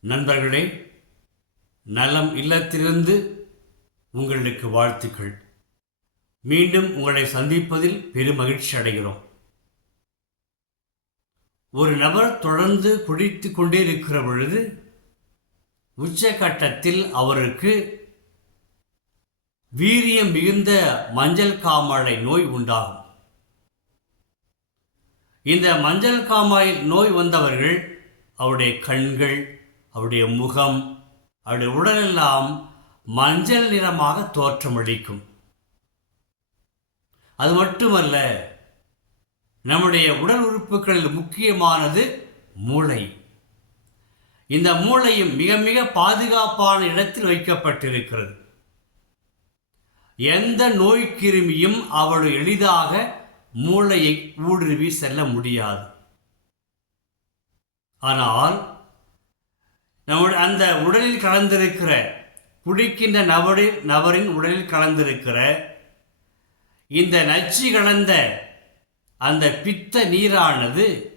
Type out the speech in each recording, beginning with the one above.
நண்பர்களே நலம் இல்லத்திலிருந்து உங்களுக்கு வாழ்த்துக்கள். மீண்டும் உங்களை சந்திப்பதில் பெருமகிழ்ச்சி அடைகிறோம். ஒரு நபர் தொடர்ந்து குடித்து கொண்டே இருக்கிற பொழுது உச்சகட்டத்தில் அவருக்கு வீரியம் மிகுந்த மஞ்சள் காமாலை நோய் உண்டாகும். இந்த மஞ்சள் காமாய் நோய் வந்தவர்கள் அவருடைய கண்கள் அவருடைய முகம் அவருடைய உடலெல்லாம் மஞ்சள் நிறமாக தோற்றமளிக்கும். அது மட்டுமல்ல நம்முடைய உடல் உறுப்புகளில் முக்கியமானது மூளை. இந்த மூளையும் மிக மிக பாதுகாப்பான இடத்தில் வைக்கப்பட்டிருக்கிறது. எந்த நோய் கிருமியும் அவள் எளிதாக மூளையை ஊடுருவி செல்ல முடியாது. ஆனால் நம்முடைய அந்த உடலில் கலந்திருக்கிற குடிக்கின்ற நபரின் நபரின் உடலில் கலந்திருக்கிற இந்த நச்சு கலந்த அந்த பித்த நீரானது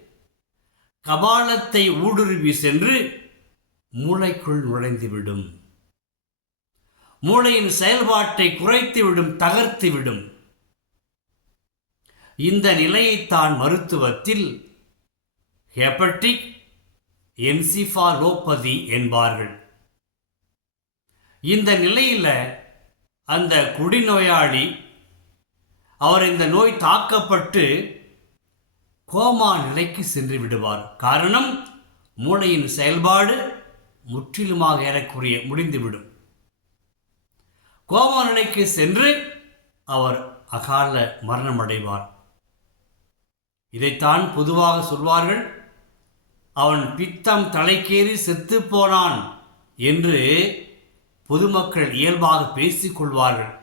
கபாலத்தை ஊடுருவி சென்று மூளைக்குள் நுழைந்துவிடும். மூளையின் செயல்பாட்டை குறைத்துவிடும் தகர்த்துவிடும். இந்த நிலையைத்தான் மருத்துவத்தில் ஹெபட்டிக் என்சிஃபாலோபதி என்பார்கள். இந்த நிலையில் அந்த குடிநோயாளி அவர் இந்த நோய் தாக்கப்பட்டு கோமா நிலைக்கு சென்று விடுவார். காரணம் மூளையின் செயல்பாடு முற்றிலுமாக ஏறக்குரிய முடிந்துவிடும். கோமா நிலைக்கு சென்று அவர் அகால மரணமடைவார். இதைத்தான் பொதுவாக சொல்வார்கள். அவன் பித்தம் தலைக்கேறி செத்து போனான் என்று பொதுமக்கள் இயல்பாக பேசிக்கொள்வார்கள்.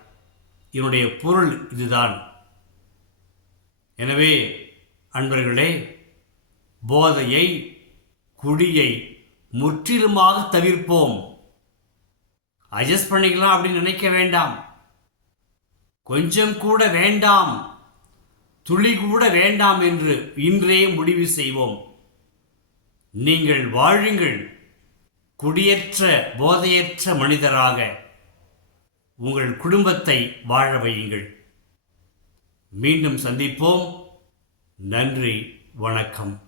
இதனுடைய பொருள் இதுதான். எனவே அன்பர்களே போதையை குடியை முற்றிலுமாக தவிர்ப்போம். அட்ஜஸ்ட் பண்ணிக்கலாம் அப்படின்னு நினைக்க வேண்டாம். கொஞ்சம் கூட வேண்டாம். துளி கூட வேண்டாம் என்று இன்றே முடிவு செய்வோம். நீங்கள் வாழுங்கள். குடியற்ற போதையற்ற மனிதராக உங்கள் குடும்பத்தை வாழ வையுங்கள். மீண்டும் சந்திப்போம். நன்றி வணக்கம்.